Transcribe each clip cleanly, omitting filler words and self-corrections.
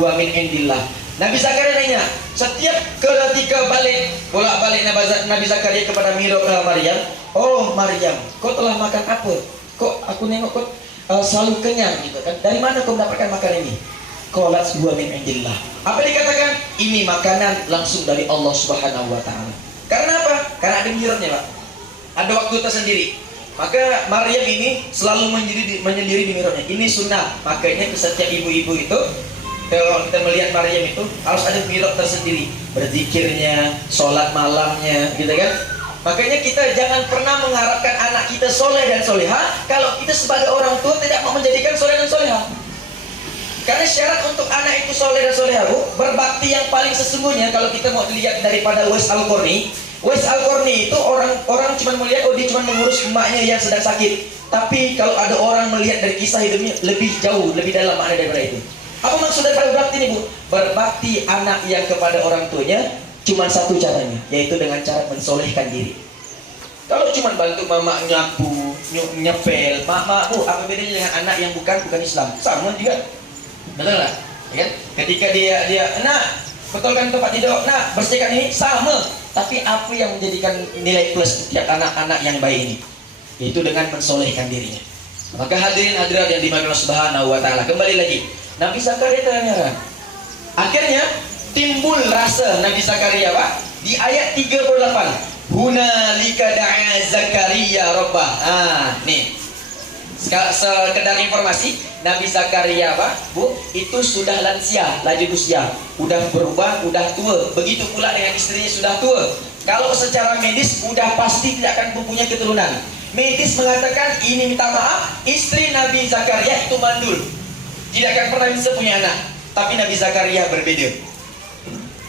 wa min indillah. Nabi Zakaria nanya, setiap ketika bolak-balik Nabi Zakaria kepada Maryam, oh Maryam, kau telah makan apa? Kok aku nengok kau selalu kenyang gitu kan? Dari mana kau mendapatkan makanan ini? Qalat huwa min indillah. Apa dikatakan? Ini makanan langsung dari Allah Subhanahu wa taala. Karena apa? Karena ada mirrornya, Pak. Ada waktu tersendiri. Maka Maryam ini selalu menyendiri di mirrornya. Ini sunnah. Makanya setiap ibu-ibu itu, kalau kita melihat Maryam itu harus ada mirror tersendiri. Berzikirnya, sholat malamnya, gitu kan? Makanya kita jangan pernah mengharapkan anak kita soleh dan soleha kalau kita sebagai orang tua tidak mau menjadikan soleh dan soleha. Karena syarat untuk anak itu soleh dan soleha, berbakti yang paling sesungguhnya. Kalau kita mau dilihat daripada Uwais Al-Qarni itu orang cuma melihat, oh dia cuma mengurus emaknya yang sedang sakit. Tapi kalau ada orang melihat dari kisah hidupnya lebih jauh, lebih dalam makna daripada itu. Apa maksud daripada berbakti ini, Bu? Berbakti anak yang kepada orang tuanya cuma satu caranya, yaitu dengan cara mensolehkan diri. Kalau cuma bantu mama nyapu, nyepel, mak Bu, apa bedanya dengan anak yang bukan Islam? Sama juga. Betul lah, ya kan? Ketika dia nak betulkan tempat tidur, nak bersihkan ini, sama. Tapi apa yang menjadikan nilai plus setiap anak-anak yang baik ini? Yaitu dengan mensolehkan dirinya. Maka hadirin hadirat yang dimaksud Allah Subhanahu wa taala, kembali lagi Nabi Zakaria ternyata akhirnya timbul rasa Nabi Zakaria, Pak, di ayat 38. Hunalika da'a Zakaria rabbah. Nih. Sekedar informasi, Nabi Zakaria, Pak, Bu, itu sudah lansia, lanjut usia, udah berubah, udah tua. Begitu pula dengan istrinya sudah tua. Kalau secara medis udah pasti tidak akan mempunyai keturunan. Medis mengatakan ini, minta maaf, istri Nabi Zakaria itu mandul, tidak akan pernah bisa punya anak. Tapi Nabi Zakaria berbeda.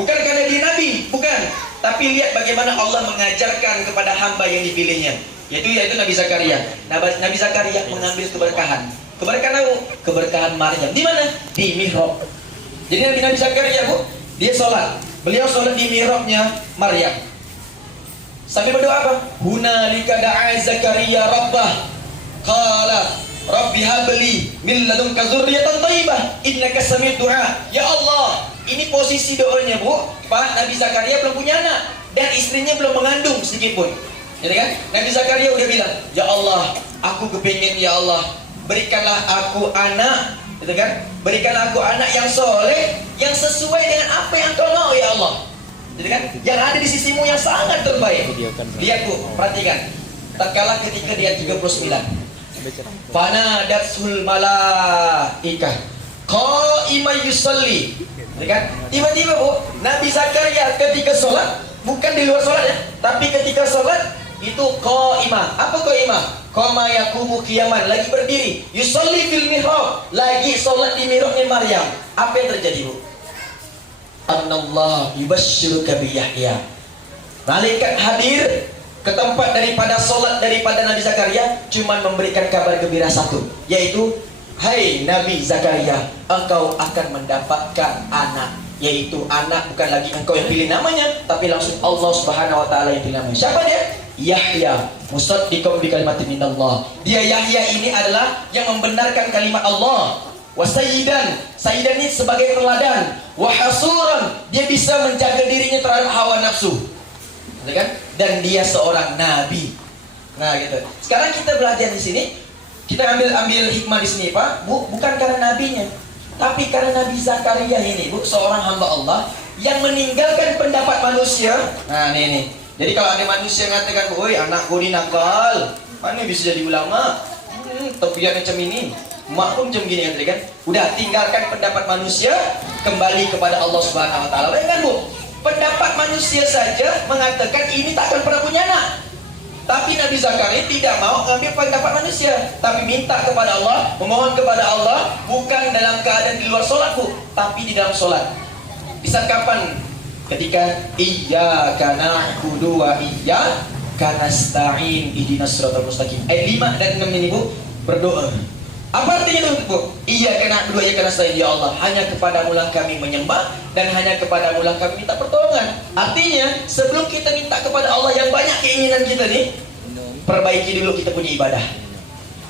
Bukan karena dia nabi, bukan. Tapi lihat bagaimana Allah mengajarkan kepada hamba yang dipilihnya. Yaitu Nabi Zakaria. Nabi Zakaria mengambil keberkahan. Keberkahan apa? Keberkahan Maryam. Di mana? Di mihrab. Jadi Nabi Zakaria, Bu, dia sholat. Beliau sholat di mihrabnya Maryam. Sambil berdoa apa? Hunalika da'a Zakaria rabbah. Qala Rabbi habli min ladunka dzurriyyatan thayyibah innaka sami'ud du'a. Ya Allah, ini posisi doanya, Bu. Pak, Nabi Zakaria belum punya anak dan istrinya belum mengandung sedikit pun. Jadi kan, Nabi Zakaria udah bilang, ya Allah, aku kepingin, ya Allah, berikanlah aku anak, gitu kan? Berikan aku anak yang soleh, yang sesuai dengan apa yang Kau mau, ya Allah. Jadi kan, yang ada di sisimu yang sangat terbaik. Lihat, Bu, perhatikan. Tatkala ketika dia 39, fanadatsul malaikah qaiman yusalli. Jadi kan, tiba-tiba, Bu, Nabi Zakaria ketika sholat, bukan di luar sholat ya, tapi ketika sholat itu qaimah. Apa qaimah? Qama yaqumu qiyaman, lagi berdiri. Yusalli fil mihrab, lagi sholat di mihrabnya Maryam. Apa yang terjadi, Bu? Annallah yubashshiruka bi Yahya. Malaikat hadir ke tempat daripada sholat daripada Nabi Zakaria, cuma memberikan kabar gembira satu, yaitu, hai Nabi Zakaria, engkau akan mendapatkan anak. Yaitu anak bukan lagi engkau yang pilih namanya, tapi langsung Allah Subhanahu wa taala yang pilih namanya. Siapa dia? Yahya, musaddiqan bi kalimatin minallah. Dia Yahya ini adalah yang membenarkan kalimat Allah. Wa sayyidan, sayyidan ini sebagai teladan. Wa hasuran, dia bisa menjaga dirinya terhadap hawa nafsu. Kan? Dan dia seorang nabi. Nah, gitu. Sekarang kita belajar di sini, kita ambil hikmah di sini, Pak. Bu, bukan karena nabinya, tapi karena Nabi Zakaria ini, Bu, seorang hamba Allah yang meninggalkan pendapat manusia. Nah, ini. Jadi kalau ada manusia yang mengatakan, "Woi, anakku ini nakal, mana bisa jadi ulama? Tapi yang macam ini, mak pun macam gini," kan? Udah tinggalkan pendapat manusia, kembali kepada Allah Subhanahu wa taala. Bayangkan, Bu, pendapat manusia saja mengatakan ini tak akan pernah punya anak. Tapi Nabi Zakaria tidak mau mengambil pendapat manusia, tapi minta kepada Allah, memohon kepada Allah, bukan dalam keadaan di luar sholat, Bu, tapi di dalam sholat. Bisa kapan? Ketika iyyaka na'budu wa iyyaka nasta'in ihdinas siratal mustaqim. Ayat 5 dan 6 ini, Bu, berdoa. Apa artinya itu, Bu? Iyyaka na'budu wa iyyaka nasta'in, ya Allah, hanya kepadamu lah kami menyembah dan hanya kepadamu lah kami minta pertolongan. Artinya, sebelum kita minta kepada Allah yang banyak keinginan kita nih, perbaiki dulu kita punya ibadah.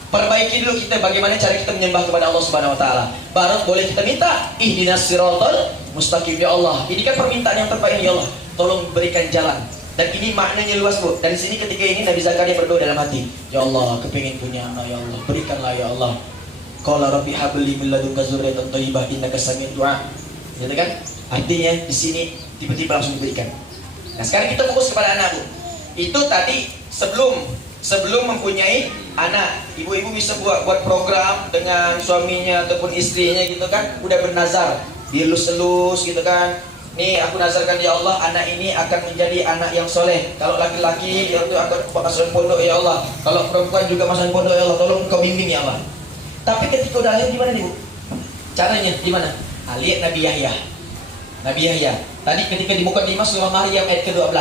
Perbaiki dulu kita bagaimana cara kita menyembah kepada Allah Subhanahu wa taala. Baru boleh kita minta ihdinas siratal mustaqim ya Allah. Ini kan permintaan yang terbaik ya Allah. Tolong berikan jalan. Dan ini maknanya luas, Bu. Dan di sini ketika ini Nabi Zakaria berdoa dalam hati, ya Allah, kepingin punya anak ya Allah, berikanlah ya Allah. Qala rabbi habli min ladunka dzurriyyatan thayyibah innaka sami'ud du'a. Gitu kan? Artinya di sini tiba-tiba langsung diberikan. Nah, sekarang kita fokus kepada anak, Bu. Itu tadi sebelum mempunyai anak, ibu-ibu bisa buat program dengan suaminya ataupun istrinya gitu kan, udah bernazar, dilus-elus gitu kan. Nih aku nazarkan ya Allah, anak ini akan menjadi anak yang soleh. Kalau laki-laki ya itu akan masuk pondok ya Allah. Kalau perempuan juga masuk pondok ya Allah. Tolong kau bimbing ya Allah. Tapi ketika udah lahir gimana nih, Bu? Caranya gimana? Lihat Nabi Yahya. Nabi Yahya. Tadi ketika di Mukadimah surah Maryam ayat ke-12.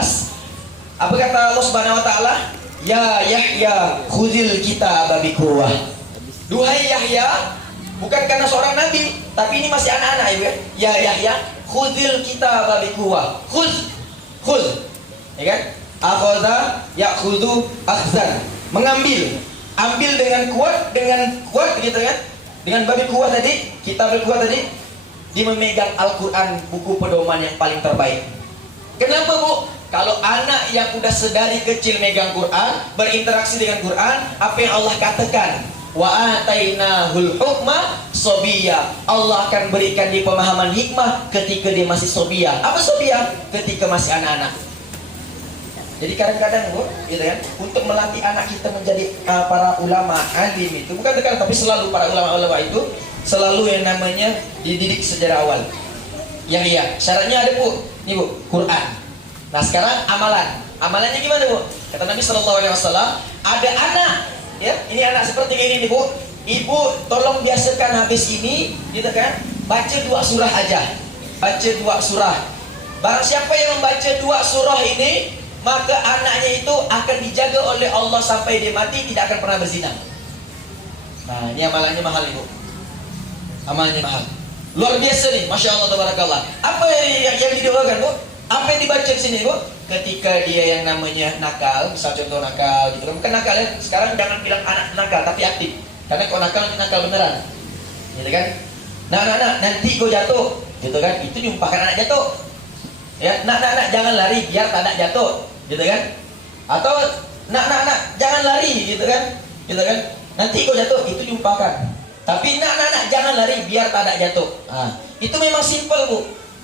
Apa kata Allah Subhanahu wa taala? Ya Yahya, khudil kitaba biquwwah. Duhai Yahya, bukan karena seorang nabi, tapi ini masih anak-anak ya. Ya Yahya, khudil kitaba biquwwah. Khudh. Ya kan? Akhadha ya'khudhu akhzan. Mengambil. Ambil dengan kuat gitu kan? Dengan babi kuat tadi, kitab kuat tadi, dia memegang Al-Qur'an, buku pedoman yang paling terbaik. Kenapa, Bu? Kalau anak yang udah sedari kecil megang Quran, berinteraksi dengan Quran, apa yang Allah katakan? Wa atainahul hukma sobiyya. Allah akan berikan dia pemahaman hikmah ketika dia masih sobiyya. Apa sobiyya? Ketika masih anak-anak. Jadi kadang-kadang, Bu, gitu kan, untuk melatih anak kita menjadi para ulama, alim itu bukan terkadang, tapi selalu para ulama-ulama itu selalu yang namanya dididik sejak awal. Iya, syaratnya ada, Bu. Ini, Bu, Quran. Nah sekarang amalannya gimana, Bu? Kata Nabi SAW, ada anak, ya, ini anak seperti ini nih, Bu. Ibu tolong biasakan habis ini, gitu kan, baca 2 surah aja, baca 2 surah. Barang siapa yang membaca 2 surah ini, maka anaknya itu akan dijaga oleh Allah sampai dia mati, tidak akan pernah berzina. Nah ini amalannya mahal, Ibu. Amalnya mahal, luar biasa nih, masya Allah, tabarakallah. Apa yang didoakan, Bu? Apa yang dibaca di sini, Bu? Ketika dia yang namanya nakal, misal contoh nakal gitu kan, bukan nakal ya. Sekarang jangan bilang anak nakal, tapi aktif. Karena kalau nakal beneran. Gitu kan? Nah, nanti gue jatuh, gitu kan? Itu diumpahkan anak jatuh. Ya, nak, jangan lari biar tak ada jatuh, gitu kan? Atau nak, jangan lari, gitu kan? Gitu kan? Nanti gue jatuh, itu diumpahkan. Tapi nak, jangan lari biar tak ada jatuh. Nah, itu memang simpel, Bu.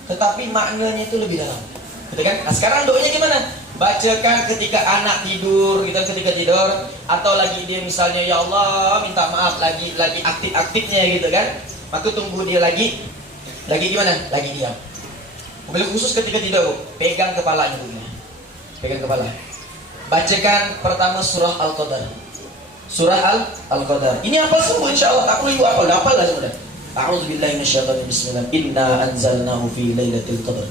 Tetapi maknanya itu lebih dalam. Gitu kan? Nah sekarang doanya gimana? Bacakan ketika anak tidur, gitu, ketika tidur, atau lagi dia misalnya ya Allah minta maaf, lagi aktif-aktifnya gitu kan, maka tunggu dia lagi gimana? Lagi diam. Mobil khusus ketika tidur, pegang kepalanya, Bu. Pegang kepala. Bacakan pertama surah Al-Qadar. Surah Al-Qadar. Ini apa semua insyaallah. Aku ibu hafal lah sudah. A'udzubillahi minasyaitonir bismillah. Inna anzalnahu fi lailatul qadar.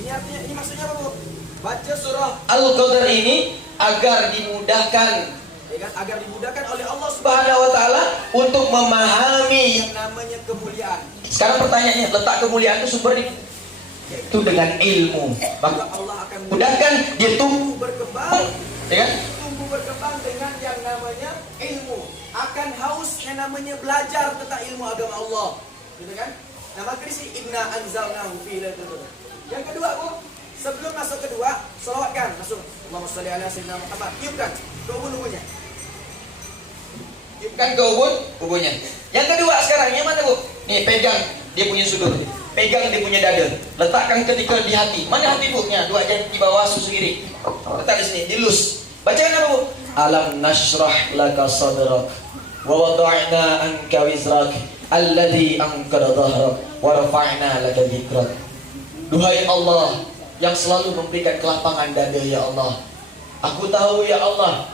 Ini artinya, ini maksudnya apa, Bu? Baca surah Al-Qadar ini agar dimudahkan, ya kan? Agar dimudahkan oleh Allah Subhanahu wa taala untuk memahami yang namanya kemuliaan. Sekarang pertanyaannya, letak kemuliaan itu sumber itu dengan ilmu. Maka Allah akan mudahkan dia tumbuh berkembang, ya kan? Tumbuh berkembang dengan yang namanya ilmu. Akan haus yang namanya belajar tentang ilmu agama Allah, gitu kan? Nah maka di sini inna anzalnahu fi lailatul qadar. Yang kedua, Bu, sebelum masuk kedua, selawatkan, masuk Allahumma shalli ala sayyidina Muhammad. Tiupkan ke ubun-ubunnya. Tiupkan ke ubun-ubunnya. Yang kedua sekarang yang mana, Bu? Nih pegang dia punya sudut, pegang dia punya dada, letakkan ketika di hati. Mana hati, Bu? Nya dua jari di bawah susu kiri. Letak di sini, dilus. Bacakan apa, Bu? Alam nashrah laka sadrak wa wada'na anka wizrak alladhi anqadha dhahrak wa rafa'na laka dhikrak. Duhai Allah yang selalu memberikan kelapangan dada, ya Allah. Aku tahu, ya Allah,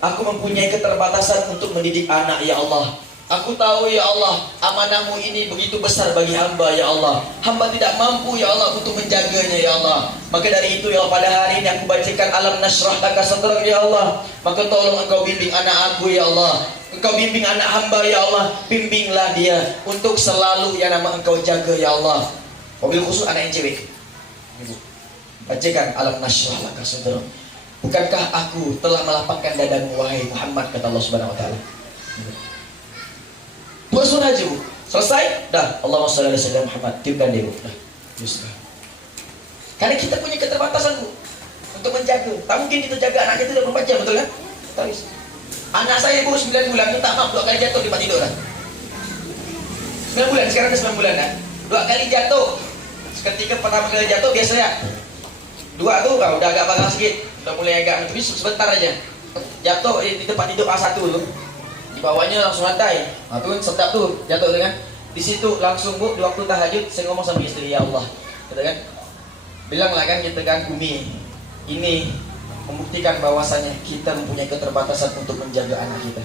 aku mempunyai keterbatasan untuk mendidik anak, ya Allah. Aku tahu, ya Allah, amanahmu ini begitu besar bagi hamba, ya Allah. Hamba tidak mampu, ya Allah, untuk menjaganya, ya Allah. Maka dari itu, ya Allah, pada hari ini aku bacakan alam nashrah laka sadrak, ya Allah. Maka tolong engkau bimbing anak aku, ya Allah. Engkau bimbing anak hamba, ya Allah. Bimbinglah dia untuk selalu yang nama engkau jaga, ya Allah. Mobil khusus anak yang cewek. Ibu, bacakan alam nashrah laka sadrak. Bukankah aku telah melapangkan dadamu, wahai Muhammad, kata Allah Subhanahu wa taala. Dua surah aja Bu. Selesai, dah. Allahumma sholli ala sayyidina Muhammad. Tiupkan dia Bu. Dah. Just. Karena kita punya keterbatasan Bu untuk menjaga. Tak mungkin kita jaga anak kita 24 jam, betul kan? Tak bisa. Anak saya Bu 9 bulan, minta maaf 2 kali jatuh di tempat tidur kan. 9 bulan, sekarang dah 9 bulan kan. 2 kali jatuh. Ketika pertama kali jatuh biasa ya. 2 tuh udah agak bangang sedikit. Udah mulai agak tapi sebentar aja. Jatuh di tempat tidur A1 tuh. Di bawahnya langsung lantai. Nah, tuh sedap tuh jatuh kan. Di situ langsung Bu di waktu tahajud saya ngomong sama istri, ya Allah. Gitu kan. Bilanglah kan kita kan Umi ini membuktikan bahwasanya kita mempunyai keterbatasan untuk menjaga anak kita.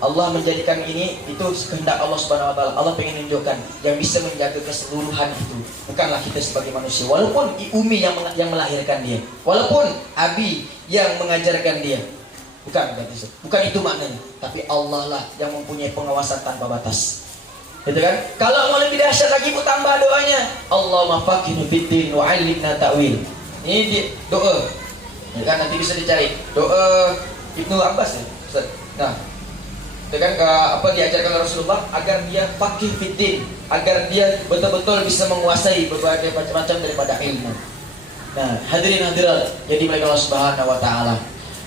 Allah menjadikan ini itu kehendak Allah Subhanahu wa taala. Allah pengen menunjukkan yang bisa menjaga keseluruhan itu bukanlah kita sebagai manusia. Walaupun Umi yang melahirkan dia, walaupun Abi yang mengajarkan dia. Bukan itu maknanya. Tapi Allah lah yang mempunyai pengawasan tanpa batas. Gitu kan? Kalau mau lebih dahsyat lagi Bu tambah doanya. Allahumma faqihna fid-din wa 'allimna ta'wil. Ini doa. Ya kan nanti bisa dicari. Doa Ibnu Abbas ya. Ustaz. Nah, itu kan apa diajarkan oleh Rasulullah agar dia faqih fid-din, agar dia betul-betul bisa menguasai berbagai macam-macam daripada ilmu. Nah, hadirin hadirat yang dimuliakan Allah Subhanahu wa taala.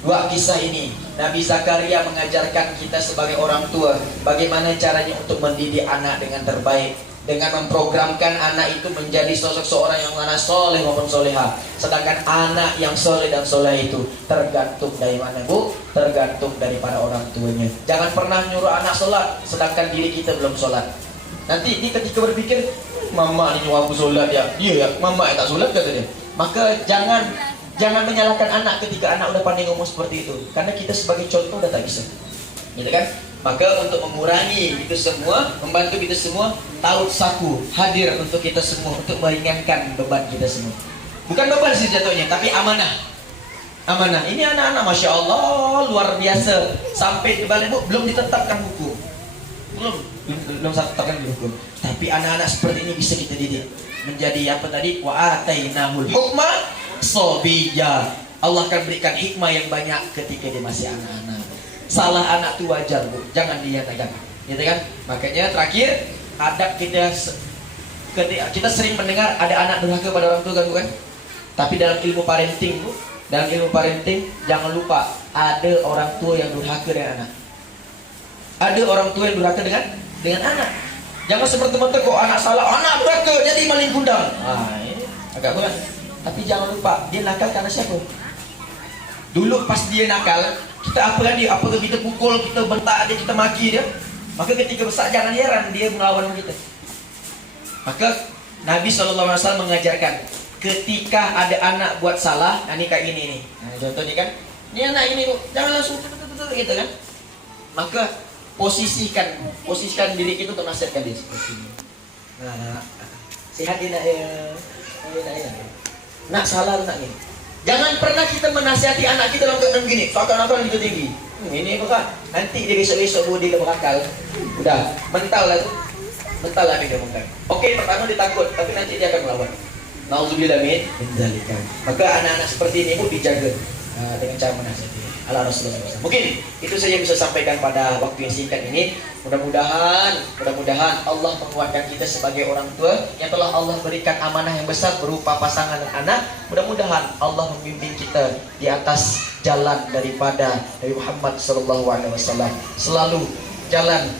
Dua kisah ini Nabi Zakaria mengajarkan kita sebagai orang tua bagaimana caranya untuk mendidik anak dengan terbaik, dengan memprogramkan anak itu menjadi sosok seorang yang mana soleh maupun soleha. Sedangkan anak yang soleh dan soleh itu tergantung dari mana Bu? Tergantung daripada orang tuanya. Jangan pernah nyuruh anak sholat sedangkan diri kita belum sholat. Nanti dia ketika berpikir mama ini nyuruh aku sholat ya, dia ya mama yang tak sholat kata dia. Maka jangan menyalahkan anak ketika anak udah pandai ngomong seperti itu, karena kita sebagai contoh udah tak bisa, gitu kan? Maka untuk mengurangi itu semua, membantu kita semua, Taut Saku hadir untuk kita semua, untuk meringankan beban kita semua. Bukan beban sih jatuhnya, tapi amanah. Amanah. Ini anak-anak Masya Allah luar biasa. Sampai di balik Bu belum ditetapkan hukum, belum ditetapkan hukum. Tapi anak-anak seperti ini bisa kita didik menjadi apa tadi? Wa atainahul hukma sobiyya. Allah akan berikan hikmah yang banyak ketika dia masih anak-anak. Salah anak itu wajar Bu, jangan dihinakan, gitu kan? Makanya terakhir adab kita kita sering mendengar ada anak durhaka pada orang tua kan bukan? Tapi dalam ilmu parenting Bu, dalam ilmu parenting jangan lupa ada orang tua yang durhaka dengan anak. Ada orang tua yang durhaka dengan anak. Jangan seperti teman kok anak salah, anak durhaka jadi maling kundang. Ah, ini agak berat. Tapi jangan lupa dia nakal karena siapa? Dulu pas dia nakal, kita apakah kita pukul, kita bentak dia, kita maki dia. Maka ketika besar jangan heran dia melawan kita. Maka Nabi SAW mengajarkan ketika ada anak buat salah, nah ini kayak gini nih. Nah, contohnya kan, ini anak ini jangan langsung gitu kan. Maka posisikan diri kita untuk nasihatkan dia seperti ini. Nah, sehat dia nak ya. Nak salah nak gini. Jangan pernah kita menasihati anak kita dalam keadaan begini. Seakan-akan kita tinggi. Ini bukan. Nanti dia besok-besok budi dia berakal. Udah, mental lah tu. Mental lah dia ngomongkan. Okey, pertama dia takut, tapi nanti dia akan melawan. Nauzubillah min dzalika. Maka anak-anak seperti ini pun dijaga dengan cara menasihati. Ala Rasulullah SAW. Mungkin itu saja yang bisa sampaikan pada waktu yang singkat ini. Mudah-mudahan Allah menguatkan kita sebagai orang tua yang telah Allah berikan amanah yang besar berupa pasangan dan anak. Mudah-mudahan Allah membimbing kita di atas jalan daripada Nabi Muhammad SAW. Selalu jalan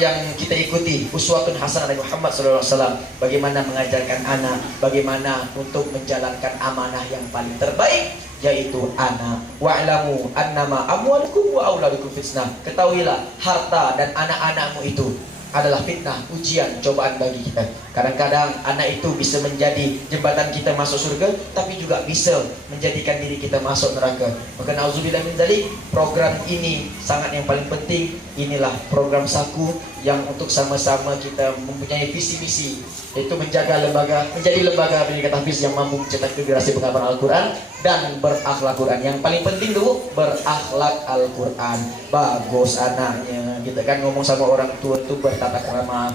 yang kita ikuti uswatun hasanah Nabi Muhammad SAW. Bagaimana mengajarkan anak, bagaimana untuk menjalankan amanah yang paling terbaik, yaitu anak. Wa'lamu annama amwalukum wa auladukum fitnah. Ketahuilah harta dan anak-anakmu itu adalah fitnah, ujian, cobaan bagi kita. Kadang-kadang anak itu bisa menjadi jembatan kita masuk surga, tapi juga bisa menjadikan diri kita masuk neraka. Maka nauzubillah min dzalik, program ini sangat yang paling penting. Inilah program Saku yang untuk sama-sama kita mempunyai visi misi, yaitu menjadi lembaga pendidikan tahfiz yang mampu mencetak generasi penghafal Al-Quran dan berakhlak Quran. Yang paling penting dulu berakhlak Al-Quran. Bagus anaknya, kita kan ngomong sama orang tua itu bertata krama,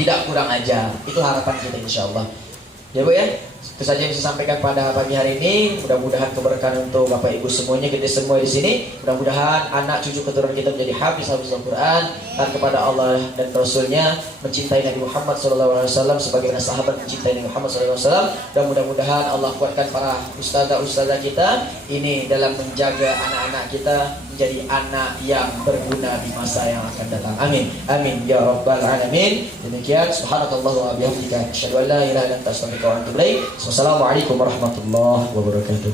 tidak kurang aja. Itu harapan kita insyaallah. Ya Bu ya. Itu saja yang saya sampaikan pada pagi hari ini. Mudah-mudahan keberkahan untuk Bapak Ibu semuanya, kita semua di sini. Mudah-mudahan anak cucu keturunan kita menjadi hafiz Al-Quran, dan kepada Allah dan Rasulnya, mencintai Nabi Muhammad SAW sebagaimana sahabat mencintai Nabi Muhammad SAW. Dan mudah-mudahan Allah kuatkan para ustazah kita ini dalam menjaga anak-anak kita menjadi anak yang berguna di masa yang akan datang. Amin. Amin ya rabbal alamin. Demikian, subhanakallah wa bihamdika, asyhadu an la ilaha illa anta, astaghfiruka wa atubu ilaik. Wassalamualaikum warahmatullahi wabarakatuh.